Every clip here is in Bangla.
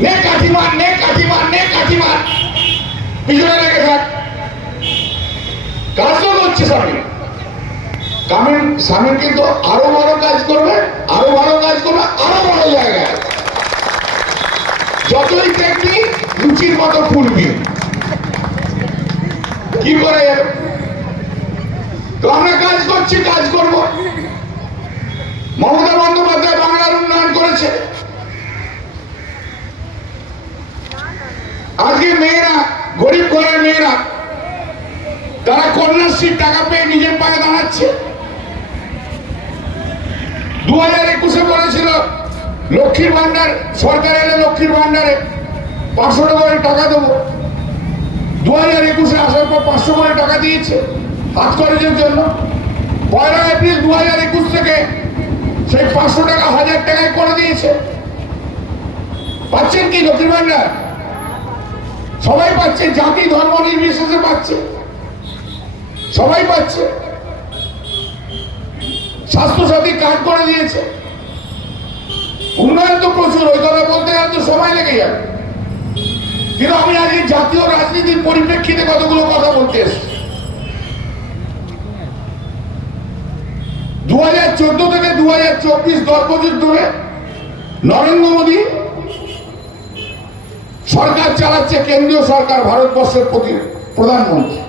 নে কিন্তু আরও বড় কাজ করবে, আরও ভালো কাজ করবে, আরও বড় জায়গায়। যতই দেখবি লুচির মতো ফুলবি কি করে? তো আমরা কাজ করছি, কাজ করব। মমতা বন্দ্যোপাধ্যায় বাংলার উন্নয়ন করেছে আজকে মেয়েরা, গরিব ঘরের মেয়েরা, তারা কন্যাশ্রীর টাকা পেয়ে নিজের পায়ে দাঁড়াচ্ছে। দু হাজার একুশে বলেছিল, লক্ষ্মীর ভান্ডার সরকার এলে লক্ষ্মীর ভান্ডারে পাঁচশো টাকা করে টাকা দেবো। দু হাজার একুশে আসার পর পাঁচশো করে টাকা দিয়েছে হাত খরচের জন্য। পয়লা এপ্রিল দু হাজার একুশ থেকে সেই পাঁচশো টাকা হাজার টাকায় করে দিয়েছে। পাচ্ছেন কি লক্ষ্মীর ভান্ডার সবাই পাচ্ছে, জাতি ধর্ম নির্বিশেষে পাচ্ছে। সবাই পাচ্ছে। স্বাস্থ্যসাথী কার্ড করে দিয়েছে। উন্নয়ন তো প্রচুর, ওই কথা বলতে তো সময় লেগে যাবে। কিন্তু আমি আজকে জাতীয় রাজনীতির পরিপ্রেক্ষিতে কতগুলো কথা বলতে এসেছি। দু হাজার চোদ্দ থেকে দু হাজার চব্বিশ দশ বছর ধরে নরেন্দ্র মোদী সরকার চালাচ্ছে কেন্দ্রীয় সরকার ভারতবর্ষের প্রতি প্রধানমন্ত্রী।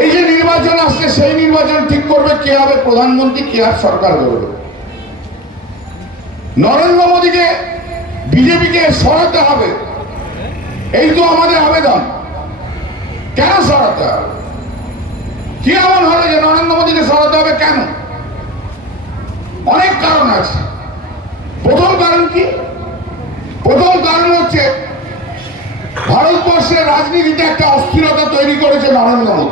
এই যে নির্বাচন আসছে, সেই নির্বাচন ঠিক করবে কে হবে প্রধানমন্ত্রী, কে আর সরকার করবে নরেন্দ্র মোদীকে, বিজেপিকে সরাতে হবে। এই তো আমাদের আবেদন। কেন সরাতে হবে? কি এমন হলো যে নরেন্দ্র মোদীকে সরাতে হবে কেন? অনেক কারণ আছে। প্রথম কারণ কি? প্রথম কারণ হচ্ছে ভারতবর্ষের রাজনীতিতে একটা অস্থিরতা তৈরি করেছে নরেন্দ্র মোদী।